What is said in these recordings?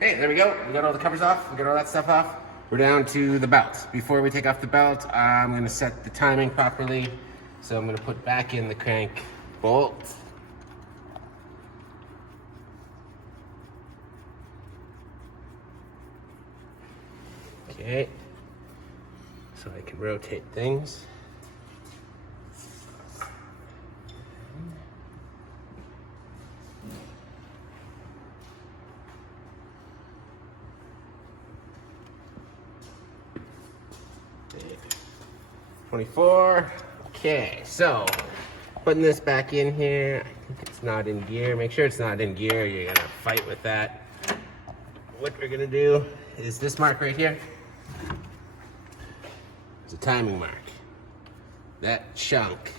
Hey, there we go. We got all the covers off. We got all that stuff off. We're down to the belt. Before we take off the belt, I'm gonna set the timing properly. So I'm gonna put back in the crank bolt. Okay, so I can rotate things. Okay. 24. Okay, so putting this back in here. I think it's not in gear. Make sure it's not in gear. You're gonna fight with that. What we're gonna do is this mark right here. It's a timing mark. That chunk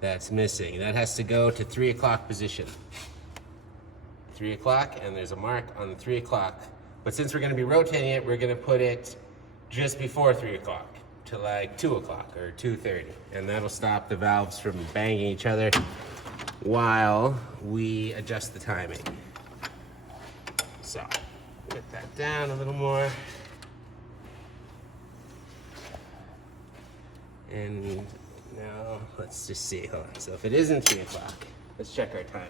that's missing, that has to go to 3 o'clock position. 3 o'clock, and there's a mark on the 3 o'clock. But since we're gonna be rotating it, we're gonna put it just before 3 o'clock to like 2 o'clock or 2:30. And that'll stop the valves from banging each other while we adjust the timing. So, get that down a little more. And now, let's just see, hold on. So if it isn't 3 o'clock, let's check our timing.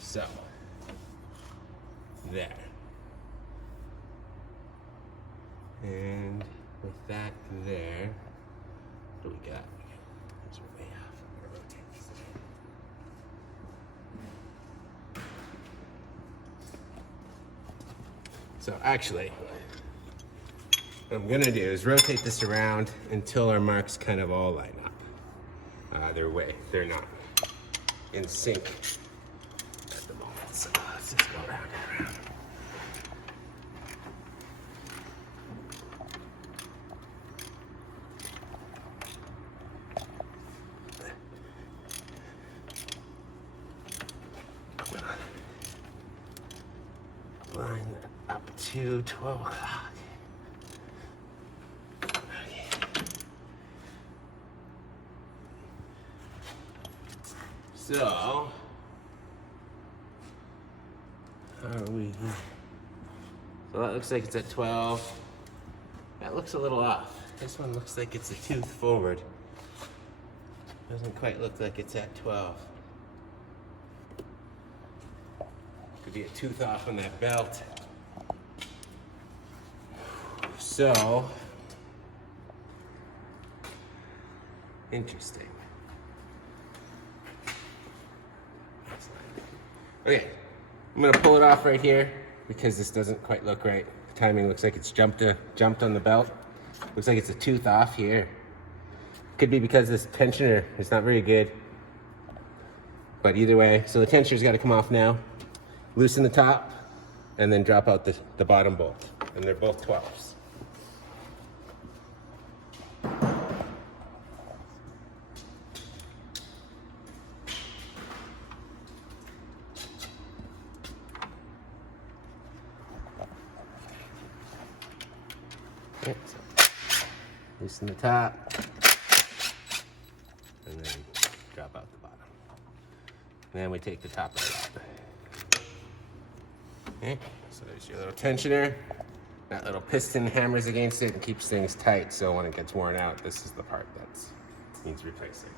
So, there. And with that there, what do we got? These are way off. I'm gonna rotate this again. So actually, what I'm gonna do is rotate this around until our marks kind of all line up. They're not in sync at the moment. So let's just go around and around. Line that up to 12 o'clock. Okay. So, how are we? So that looks like it's at 12. That looks a little off. This one looks like it's a tooth forward. Doesn't quite look like it's at 12. Could be a tooth off on that belt. So, interesting. Okay, I'm gonna pull it off right here because this doesn't quite look right. The timing looks like it's jumped on the belt. Looks like it's a tooth off here. Could be because this tensioner is not very good. But either way, so the tensioner's got to come off now. Loosen the top, and then drop out the bottom bolt. And they're both 12s. Okay, so loosen the top, and then drop out the bottom. And then we take the top right out. Okay, so there's your little tensioner. That little piston hammers against it and keeps things tight, so when it gets worn out, this is the part that needs replacing.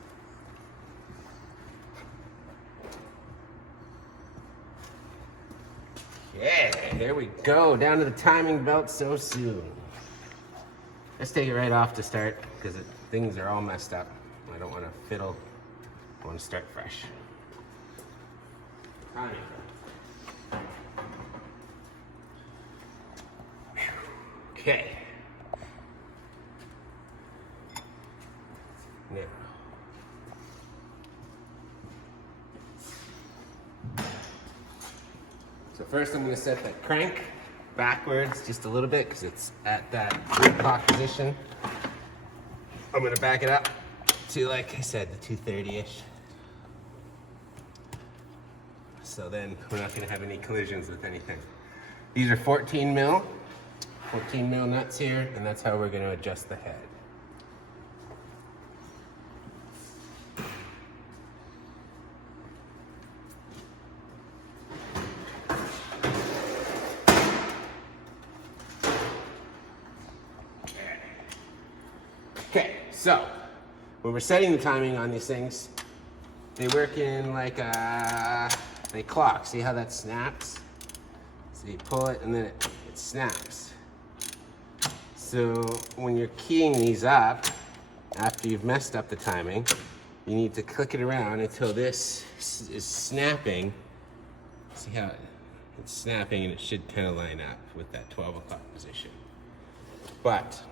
Yeah, there we go, down to the timing belt so soon. Let's take it right off to start, because things are all messed up. I don't want to fiddle, I want to start fresh. Timing belt. Okay. Now. So first I'm going to set that crank backwards just a little bit because it's at that 3 o'clock position. I'm going to back it up to, like I said, the 230-ish. So then we're not going to have any collisions with anything. These are 14 mil nuts here, and that's how we're going to adjust the head. So when we're setting the timing on these things, they work in like they clock. See how that snaps? So you pull it and then it snaps. So when you're keying these up, after you've messed up the timing, you need to click it around until this is snapping. See how it's snapping, and it should kind of line up with that 12 o'clock position. But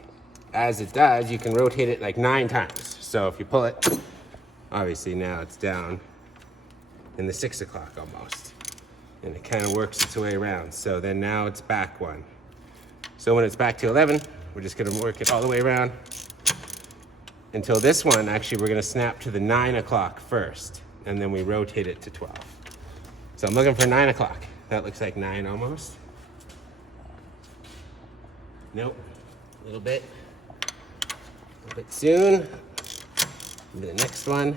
as it does, you can rotate it like 9 times. So if you pull it, obviously now it's down in the 6 o'clock almost. And it kind of works its way around. So then now it's back 1. So when it's back to 11, we're just gonna work it all the way around until this one, actually we're gonna snap to the 9 o'clock first, and then we rotate it to 12. So I'm looking for 9 o'clock. That looks like 9 almost. Nope, a little bit soon. The next one.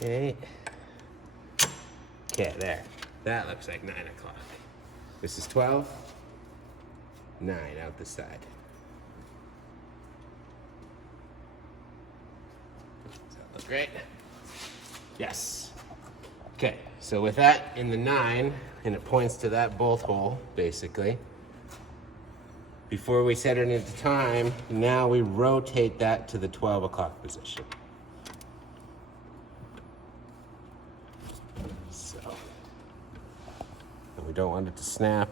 Okay, there. That looks like 9 o'clock. This is 12. 9 out the side. Does that look right? Yes. Okay, so with that in the 9, and it points to that bolt hole, basically. Before we set it into time, now we rotate that to the 12 o'clock position. So, and we don't want it to snap.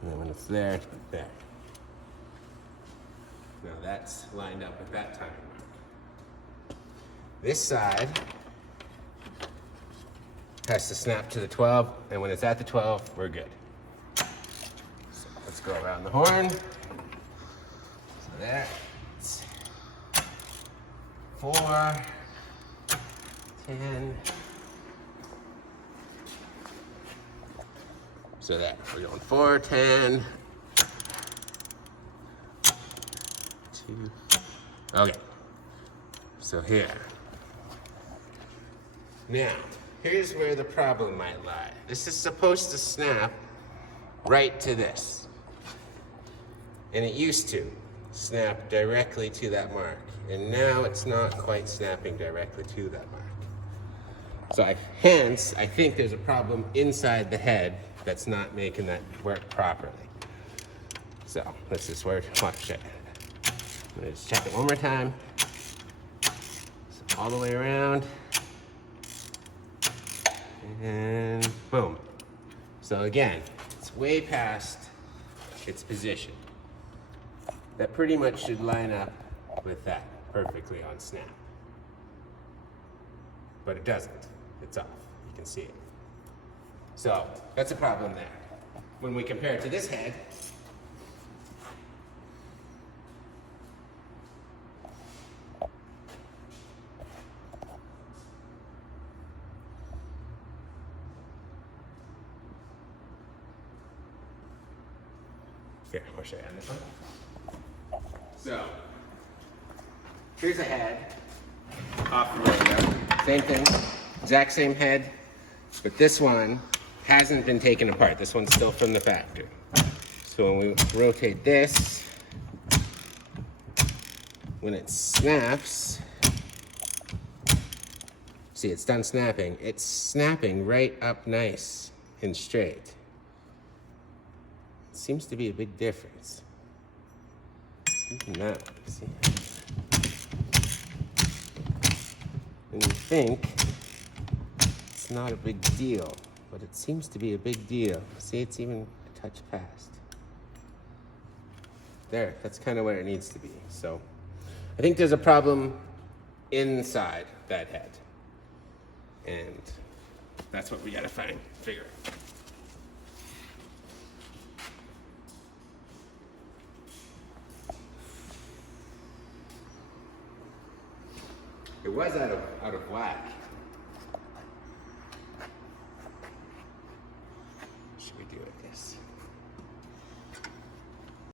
And then when it's there, there. Now that's lined up with that timing mark. This side has to snap to the 12, and when it's at the 12, we're good. So let's go around the horn. So there. It's 4, 10. So there, we're going 4, 10, 2. Okay. So here. Now, here's where the problem might lie. This is supposed to snap right to this. And it used to snap directly to that mark. And now it's not quite snapping directly to that mark. So hence, I think there's a problem inside the head that's not making that work properly. So let's just watch it. Let's check it one more time. So all the way around. And boom. So again, it's way past its position. That pretty much should line up with that perfectly on snap. But it doesn't. It's off. You can see it. So that's a problem there. When we compare it to this head, here, I'll show you on this one. So here's a head off the Rodeo. Same thing, exact same head, but this one hasn't been taken apart. This one's still from the factory. So when we rotate this, when it snaps, see it's done snapping. It's snapping right up nice and straight. It seems to be a big difference. Even that one, see? And you think it's not a big deal, but it seems to be a big deal. See, it's even a touch past. There, that's kind of where it needs to be. So I think there's a problem inside that head. And that's what we gotta figure out. It was out of whack.